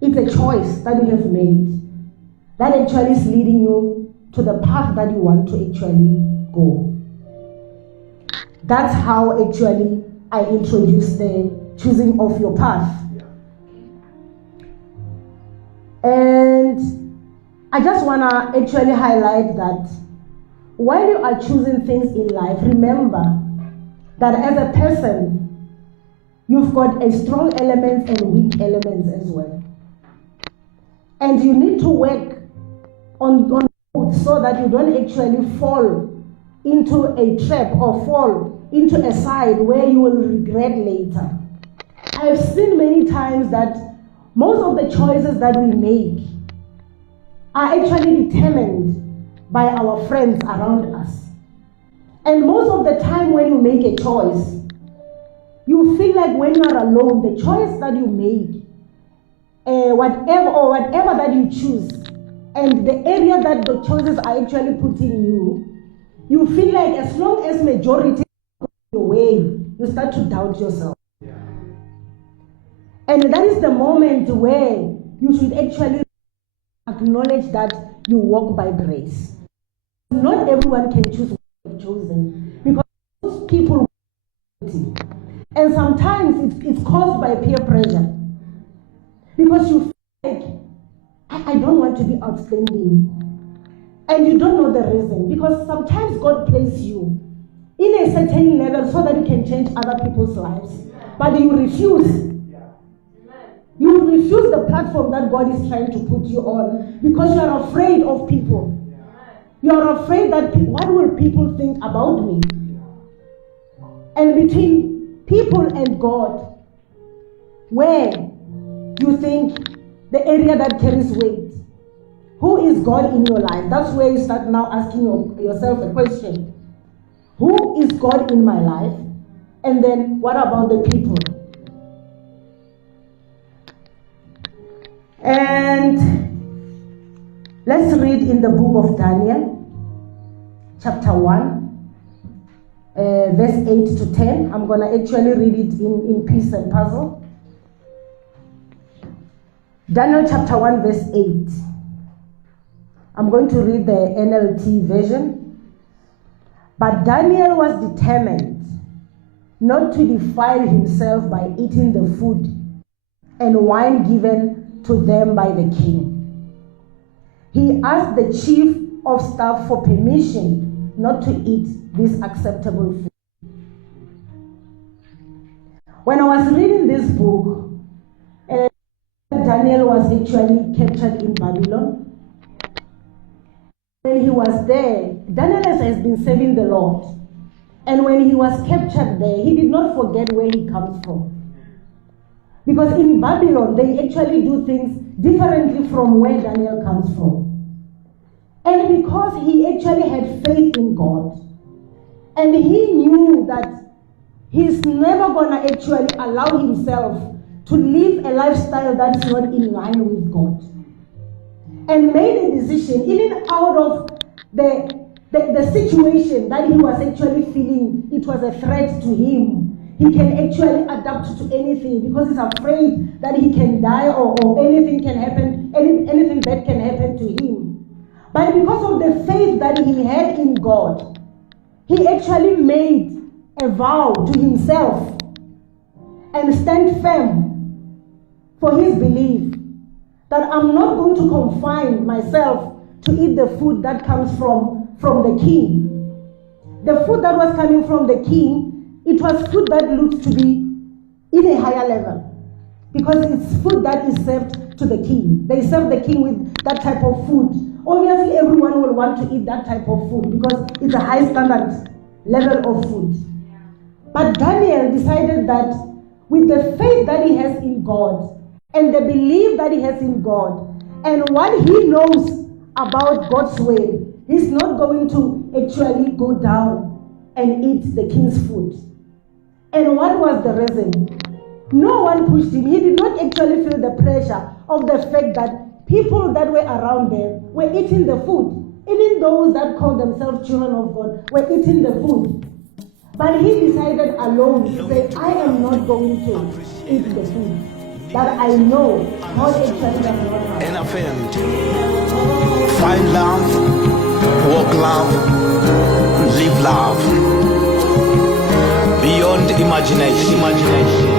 It's a choice that you have made that actually is leading you to the path that you want to actually go. That's how actually I introduced the choosing of your path. And I just want to actually highlight that while you are choosing things in life, remember that as a person, you've got a strong elements and weak elements as well. And you need to work on both so that you don't actually fall into a trap or fall into a side where you will regret later. I've seen many times that most of the choices that we make are actually determined by our friends around us. And most of the time when you make a choice, you feel like when you are alone, the choice that you make, whatever that you choose, and the area that the choices are actually putting you, you feel like as long as majority goes your way, you start to doubt yourself. Yeah. And that is the moment where you should actually acknowledge that you walk by grace. Not everyone can choose what you've chosen, because most people, and sometimes it's caused by peer pressure, because you feel like, I don't want to be outstanding, and you don't know the reason, because sometimes God places you in a certain level so that you can change other people's lives, but you refuse. You refuse the platform that God is trying to put you on because you are afraid of people. You are afraid that what will people think about me? And between people and God, where you think the area that carries weight, who is God in your life? That's where you start now asking yourself a question. Who is God in my life? And then what about the people? And let's read in the book of Daniel, chapter 1, verse 8 to 10. I'm going to actually read it in piece and puzzle. Daniel chapter 1, verse 8. I'm going to read the NLT version. But Daniel was determined not to defile himself by eating the food and wine given to them by the king. He asked the chief of staff for permission not to eat this acceptable food. When I was reading this book, Daniel was actually captured in Babylon. When he was there, Daniel has been serving the Lord. And when he was captured there, he did not forget where he comes from. Because in Babylon, they actually do things differently from where Daniel comes from. And because he actually had faith in God, and he knew that he's never going to actually allow himself to live a lifestyle that's not in line with God, and made a decision, even out of the situation that he was actually feeling it was a threat to him. He can actually adapt to anything because he's afraid that he can die or anything can happen, anything bad can happen to him. But because of the faith that he had in God, he actually made a vow to himself and stand firm for his belief that I'm not going to confine myself to eat the food that comes from the king. The food that was coming from the king, it was food that looked to be in a higher level because it's food that is served to the king. They serve the king with that type of food. Obviously, everyone will want to eat that type of food because it's a high standard level of food. But Daniel decided that with the faith that he has in God and the belief that he has in God and what he knows about God's way, he's not going to actually go down and eat the king's food. And what was the reason? No one pushed him. He did not actually feel the pressure of the fact that people that were around there were eating the food. Even those that call themselves children of God were eating the food. But he decided alone to say, I am not going to eat the food. that I know God actually does not have. And offend. Find love, walk love, live love. Beyond imagination.